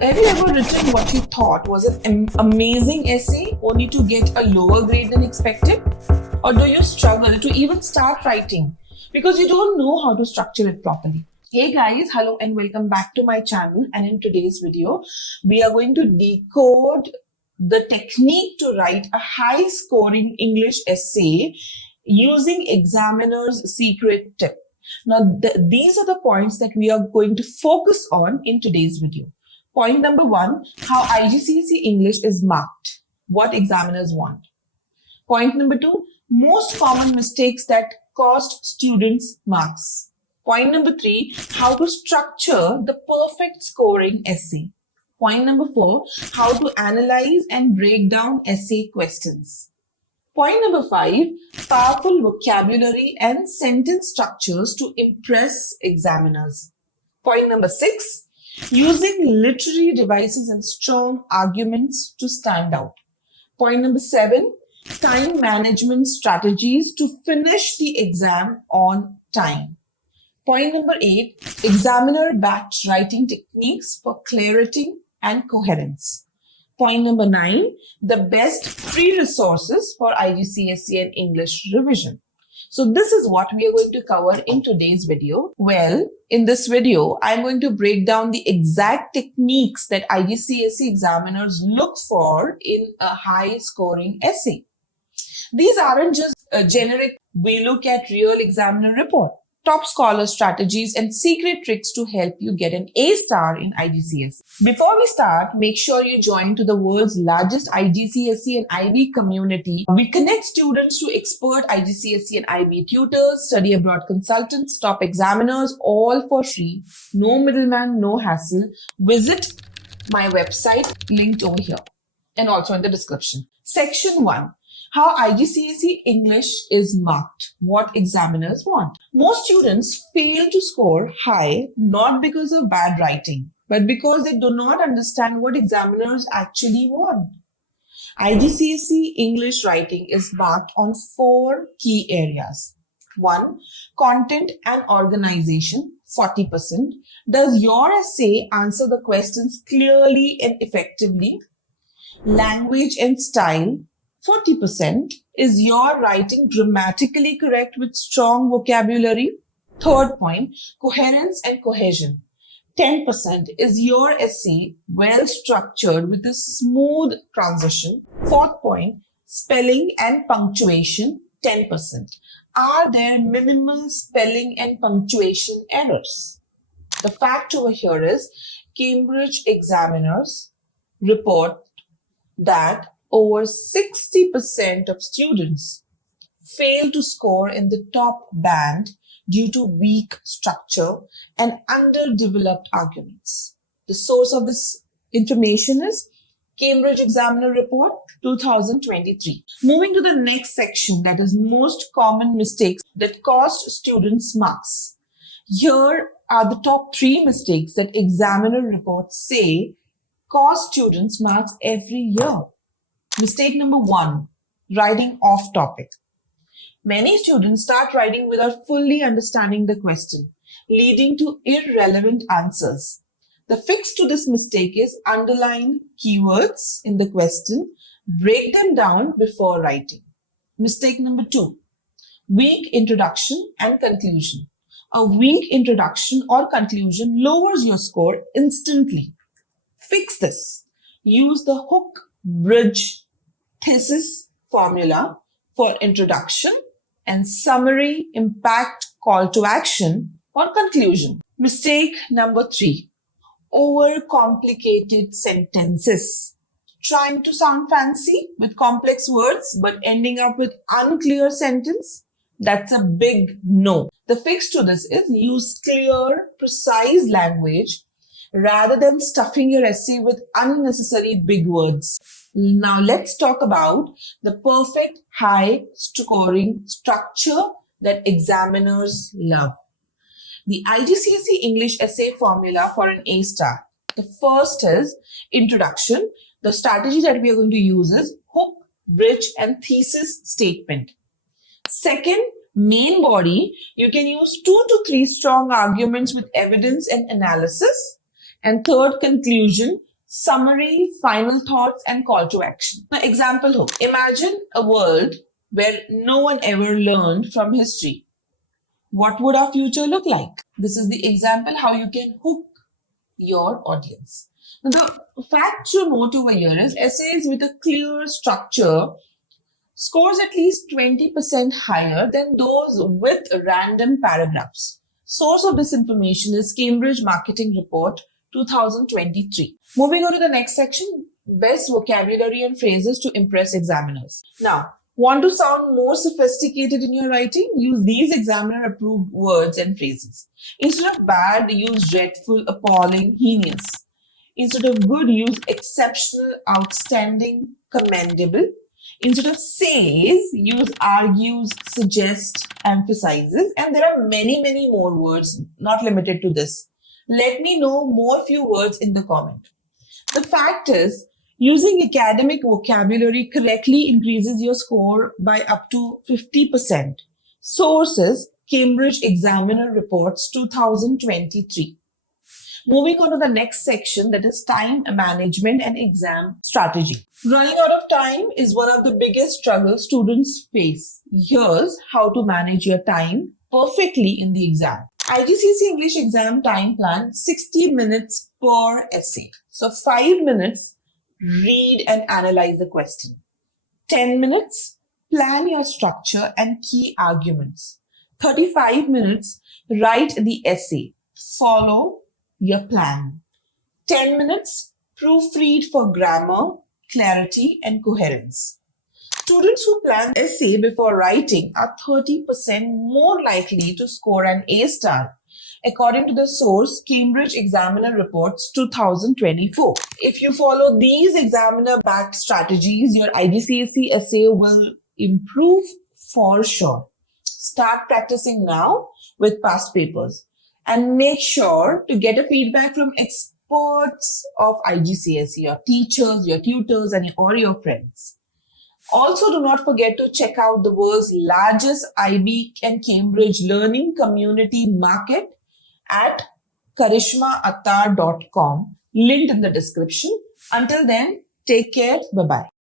Have you ever written what you thought was an amazing essay only to get a lower grade than expected? Or do you struggle to even start writing because you don't know how to structure it properly? Hey guys, hello and welcome back to my channel. And in today's video, we are going to decode the technique to write a high scoring English essay using examiner's secret tip. Now, these are the points that we are going to focus on in today's video. Point number one, how IGCSE English is marked, what examiners want. Point number two, most common mistakes that cost students marks. Point number three, how to structure the perfect scoring essay. Point number four, how to analyze and break down essay questions. Point number five, powerful vocabulary and sentence structures to impress examiners. Point number six, using literary devices and strong arguments to stand out. Point number seven, time management strategies to finish the exam on time. Point number eight, examiner backed writing techniques for clarity and coherence. Point number nine, the best free resources for IGCSE and English revision. So this is what we are going to cover in today's video. Well, in this video, I'm going to break down the exact techniques that IGCSE examiners look for in a high scoring essay. These aren't just generic, we look at real examiner report, top scholar strategies and secret tricks to help you get an A star in IGCSE. Before we start, make sure you join to the world's largest IGCSE and IB community. We connect students to expert IGCSE and IB tutors, study abroad consultants, top examiners, all for free. No middleman, no hassle. Visit my website linked over here and also in the description. Section 1. How IGCSE English is marked, what examiners want. Most students fail to score high not because of bad writing, but because they do not understand what examiners actually want. IGCSE English writing is marked on 4 key areas. 1. Content and organization, 40%. Does your essay answer the questions clearly and effectively? Language and style, 40%. Is your writing grammatically correct with strong vocabulary? Third point, coherence and cohesion. 10%. Is your essay well structured with a smooth transition? Fourth point, spelling and punctuation, 10%. Are there minimal spelling and punctuation errors? The fact over here is Cambridge examiners report that over 60% of students fail to score in the top band due to weak structure and underdeveloped arguments. The source of this information is Cambridge Examiner Report 2023. Moving to the next section, that is most common mistakes that cost students marks. Here are the top 3 mistakes that examiner reports say cost students marks every year. Mistake number 1, writing off topic. Many students start writing without fully understanding the question, leading to irrelevant answers. The fix to this mistake is underline keywords in the question, break them down before writing. Mistake number 2, weak introduction and conclusion. A weak introduction or conclusion lowers your score instantly. Fix this. Use the hook, bridge, thesis formula for introduction and summary, impact, call to action for conclusion. Mistake number 3, overcomplicated sentences. Trying to sound fancy with complex words but ending up with unclear sentence? That's a big no. The fix to this is use clear, precise language rather than stuffing your essay with unnecessary big words. Now let's talk about the perfect high scoring structure that examiners love. The IGCSE English essay formula for an A star. The first is introduction. The strategy that we are going to use is hook, bridge, and thesis statement. Second, main body. You can use 2 to 3 strong arguments with evidence and analysis. And third, conclusion, summary, final thoughts, and call to action. Now, example hook. Imagine a world where no one ever learned from history. What would our future look like? This is the example how you can hook your audience. Now, the fact to note over here is essays with a clear structure scores at least 20% higher than those with random paragraphs. Source of this information is Cambridge Marketing Report 2023. Moving on to the next section, best vocabulary and phrases to impress examiners. Now, want to sound more sophisticated in your writing? Use these examiner-approved words and phrases. Instead of bad, use dreadful, appalling, heinous. Instead of good, use exceptional, outstanding, commendable. Instead of says, use argues, suggests, emphasizes, and there are many more words, not limited to this. Let me know more few words in the comment. The fact is, using academic vocabulary correctly increases your score by up to 50%. Sources, Cambridge Examiner Reports 2023. Moving on to the next section, that is time management and exam strategy. Running out of time is one of the biggest struggles students face. Here's how to manage your time perfectly in the exam. IGCSE English exam time plan, 60 minutes per essay. So 5 minutes, read and analyze the question. 10 minutes, plan your structure and key arguments. 35 minutes, write the essay. Follow your plan. 10 minutes, proofread for grammar, clarity, and coherence. Students who plan essay before writing are 30% more likely to score an A star, according to the source Cambridge Examiner Reports 2024. If you follow these examiner-backed strategies, your IGCSE essay will improve for sure. Start practicing now with past papers. And make sure to get a feedback from experts of IGCSE, your teachers, your tutors, or your friends. Also, do not forget to check out the world's largest IB and Cambridge learning community market at karishmaattar.com, linked in the description. Until then, take care. Bye-bye.